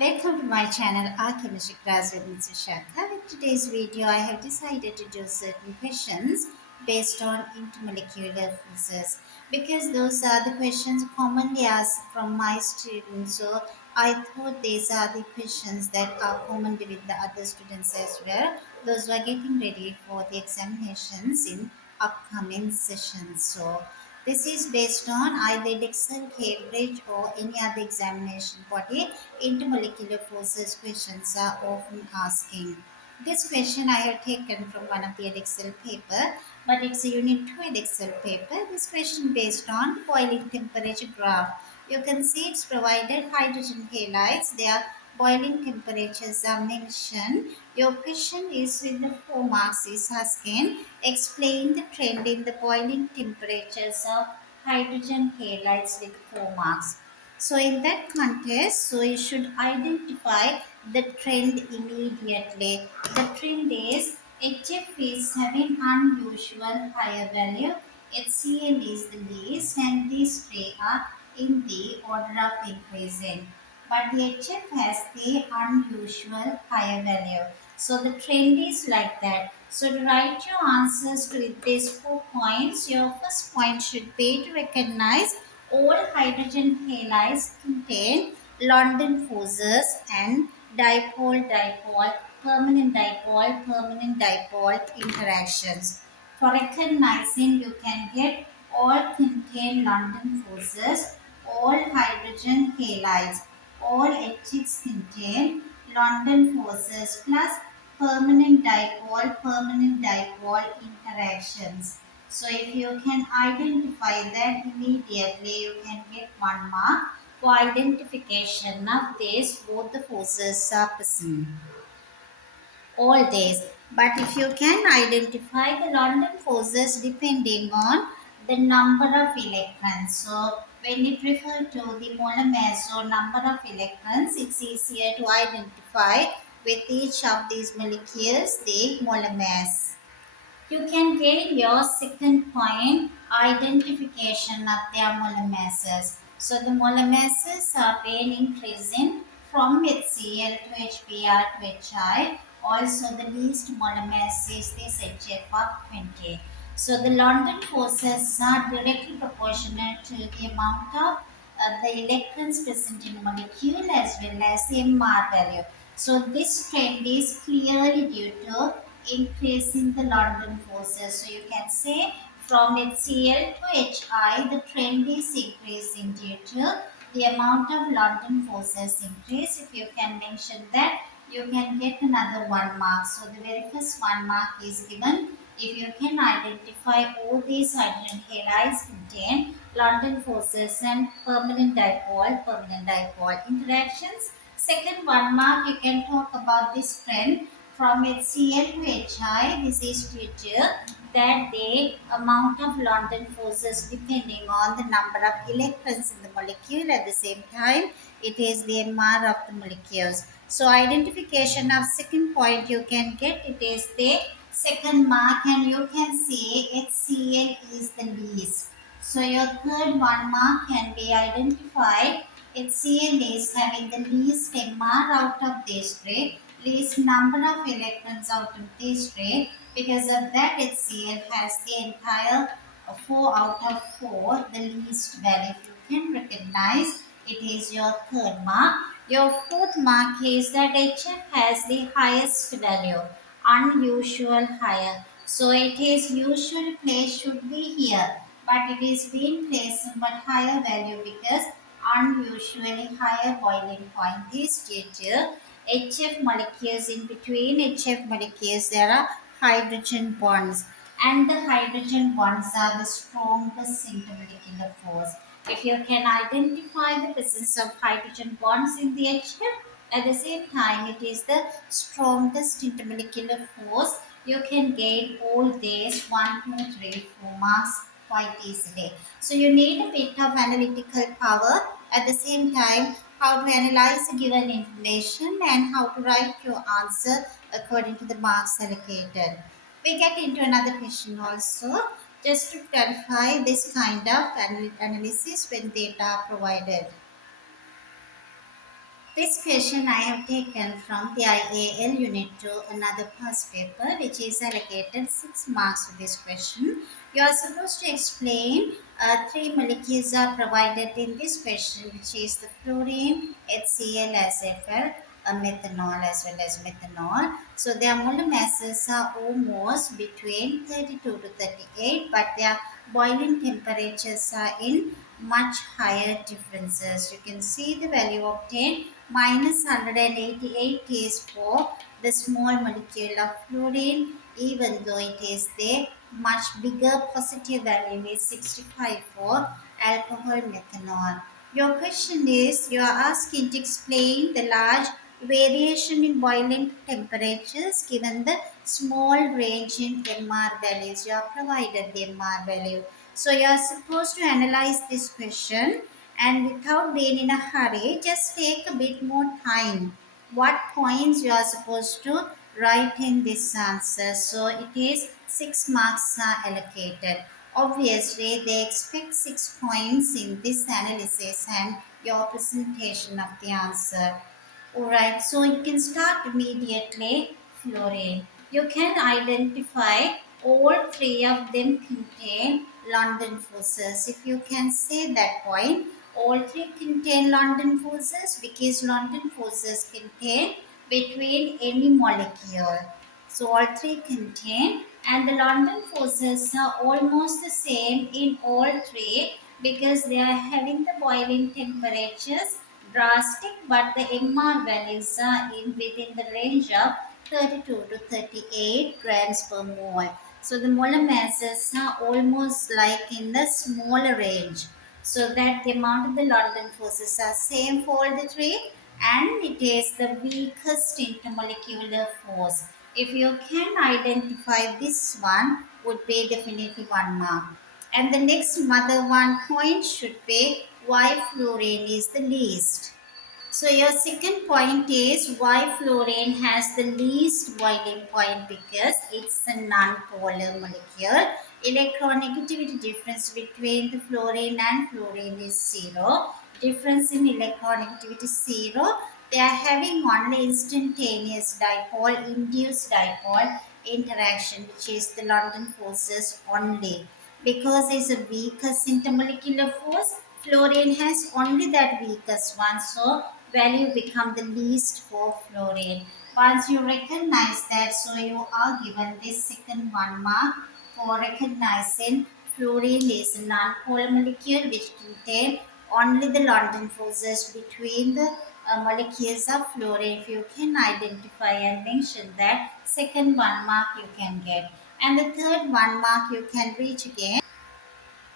Welcome to my channel, Our Chemistry Class with Mr. Shakha. With today's video, I have decided to do certain questions based on intermolecular forces because those are the questions commonly asked from my students. So I thought these are the questions that are common with the other students as well. Those who are getting ready for the examinations in upcoming sessions. So this is based on either Edexcel, Cambridge or any other examination body. Intermolecular forces questions are often asking. This question I have taken from one of the Edexcel paper, but it's a Unit 2 Edexcel paper. This question based on boiling temperature graph. You can see it's provided hydrogen halides. Their boiling temperatures are mentioned. Your question is with the 4 marks is asking. Explain the trend in the boiling temperatures of hydrogen halides with 4 marks. So in that context, so you should identify the trend immediately. The trend is HF is having unusual higher value, HCl is the least, and these three are in the order of increasing. But the HF has the unusual higher value. So the trend is like that. So to write your answers to these 4 points, your first point should be to recognize all hydrogen halides contain London forces and dipole-dipole, permanent dipole interactions. For recognizing, you can get all contain London forces, all hydrogen halides, all HX contain London forces plus permanent dipole interactions. So if you can identify that immediately, you can get 1 mark for identification of this. Both the forces are present all days. But if you can identify the London forces depending on the number of electrons. So when it refers to the molar mass or number of electrons, it's easier to identify with each of these molecules the molar mass. You can gain your second point, identification of their molar masses. So the molar masses are being increasing from HCl to HBr to HI. Also the least molar mass is this HF of 20. So the London forces are directly proportional to the amount of the electrons present in a molecule as well as the MR value. So this trend is clearly due to increase in the London forces. So you can say from HCl to HI, the trend is increasing due to the amount of London forces increase. If you can mention that, you can get another 1 mark. So the very first 1 mark is given if you can identify all these hydrogen halides contain London forces and permanent dipole interactions. Second 1 mark, you can talk about this trend from HCl to HI. This is due to that the amount of London forces depending on the number of electrons in the molecule. At the same time, it is the MR of the molecules. So identification of second point you can get, it is the second mark, and you can see HCl is the least. So your third 1 mark can be identified. HCl is having the least MR out of these three, least number of electrons out of these three. Because of that, HCl has the entire 4 out of 4, the least value. If you can recognize, it is your third mark. Your fourth mark is that HF has the highest value, unusual higher. So it is usual place should be here, but it is being placed but higher value because unusually higher boiling point is due to HF molecules. In between HF molecules there are hydrogen bonds, and the hydrogen bonds are the strongest intermolecular force. If you can identify the presence of hydrogen bonds in the HF, at the same time it is the strongest intermolecular force, you can gain all these 1, 2, 3, 4 marks quite easily. So you need a bit of analytical power, at the same time how to analyze the given information and how to write your answer according to the marks allocated. We get into another question also, just to clarify this kind of analysis when data are provided. This question I have taken from the IAL Unit 2, another past paper, which is allocated 6 marks for this question. You are supposed to explain three molecules are provided in this question, which is the fluorine, HCl as well, methanol as well as methanol. So their molar masses are almost between 32 to 38, but their boiling temperatures are in much higher differences. You can see the value obtained minus 188 is for the small molecule of fluorine, even though it is the much bigger positive value is 65 for alcohol methanol. Your question is, you are asking to explain the large variation in boiling temperatures given the small range in MR values. You are provided the MR value. So you are supposed to analyze this question, and without being in a hurry, just take a bit more time. What points you are supposed to write in this answer? So it is 6 marks are allocated. Obviously, they expect 6 points in this analysis and your presentation of the answer. Alright, so you can start immediately. Fluorine. You can identify all three of them contain London forces. If you can say that point, all three contain London forces because London forces contain between any molecule. So all three contain, and the London forces are almost the same in all three because they are having the boiling temperatures drastic, but the MR values are in within the range of 32 to 38 grams per mole. So the molar masses are almost like in the smaller range. So that the amount of the London forces are same for all the three, and it is the weakest intermolecular force. If you can identify this one, would be definitely 1 mark. And the next mother one point should be why fluorine is the least. So your second point is why fluorine has the least boiling point because it's a non-polar molecule. Electronegativity difference between the fluorine and fluorine is zero. Difference in electronegativity zero. They are having only instantaneous dipole, induced dipole interaction, which is the London forces only. Because it's a weakest intermolecular force, fluorine has only that weakest one, so value become the least for fluorine. Once you recognize that, so you are given this second 1 mark for recognizing fluorine is a non-polar molecule which contain only the London forces between the molecules of fluorine. If you can identify and mention that, second 1 mark you can get. And the third 1 mark you can reach again.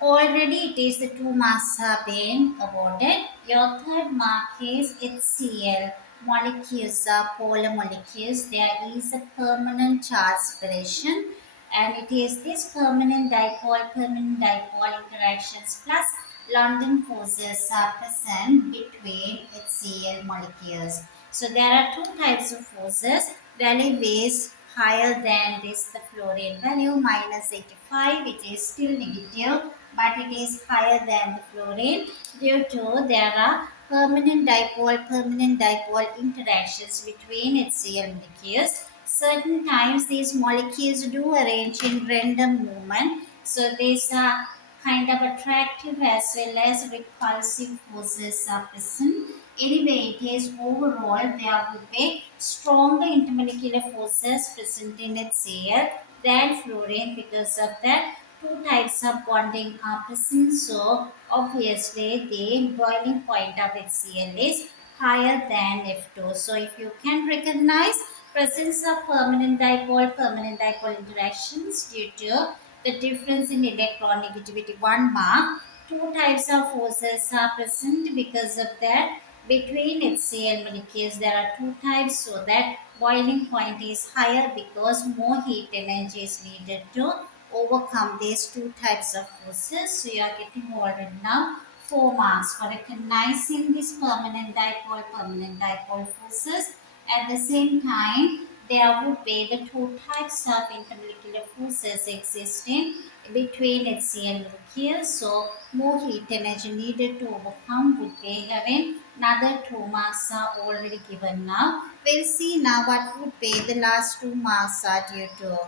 Already it is the 2 marks are being awarded. Your third mark is HCl. Molecules are polar molecules. There is a permanent charge separation, and it is this permanent dipole interactions plus London forces are present between HCl molecules. So there are two types of forces. Value is higher than this, the fluorine value minus 85. It is still negative, but it is higher than the fluorine due to there are permanent dipole interactions between HCl molecules. Certain times these molecules do arrange in random movement, so these are kind of attractive as well as repulsive forces are present. Anyway, it is overall there would be stronger intermolecular forces present in HCl than fluorine because of that two types of bonding are present. So obviously the boiling point of HCl is higher than F2. So if you can recognize presence of permanent dipole interactions due to the difference in electronegativity 1 mark. Two types of forces are present because of that. Between HCl molecules, there are two types, so that boiling point is higher because more heat energy is needed to overcome these two types of forces. So you are getting awarded now 4 marks for recognizing this permanent dipole forces. At the same time, there would be the two types of intermolecular forces existing between HCl molecules. So more heat energy needed to overcome would be having Another 2 marks are already given now. We'll see now what would be the last 2 marks are due to.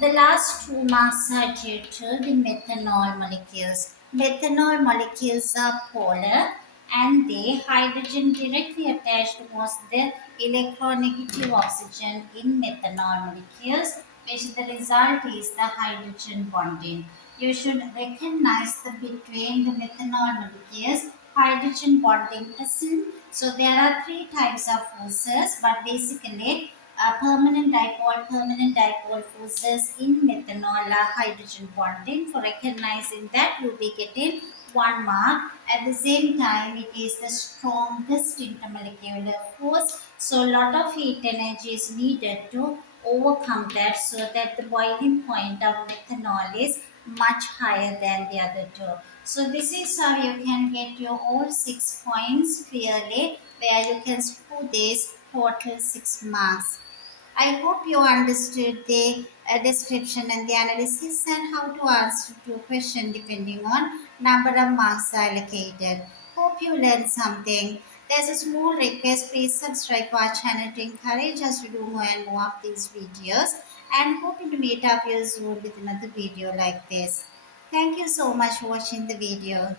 The last 2 marks are due to the methanol molecules. Methanol molecules are polar and the hydrogen directly attached was the electronegative oxygen in methanol molecules, which the result is the hydrogen bonding. You should recognize the between the methanol molecules hydrogen bonding isn't. So there are three types of forces, but basically permanent dipole forces in methanol are hydrogen bonding. For recognizing that, you'll be getting 1 mark. At the same time, it is the strongest intermolecular force. So, a lot of heat energy is needed to overcome that, so that the boiling point of methanol is much higher than the other two. So, this is how you can get your all 6 points clearly, where you can score this total 6 marks. I hope you understood the description and the analysis and how to answer to question depending on number of marks allocated. Hope you learned something. There's a small request, please subscribe our channel to encourage us to do more and more of these videos, and hoping to meet up you soon with another video like this. Thank you so much for watching the video.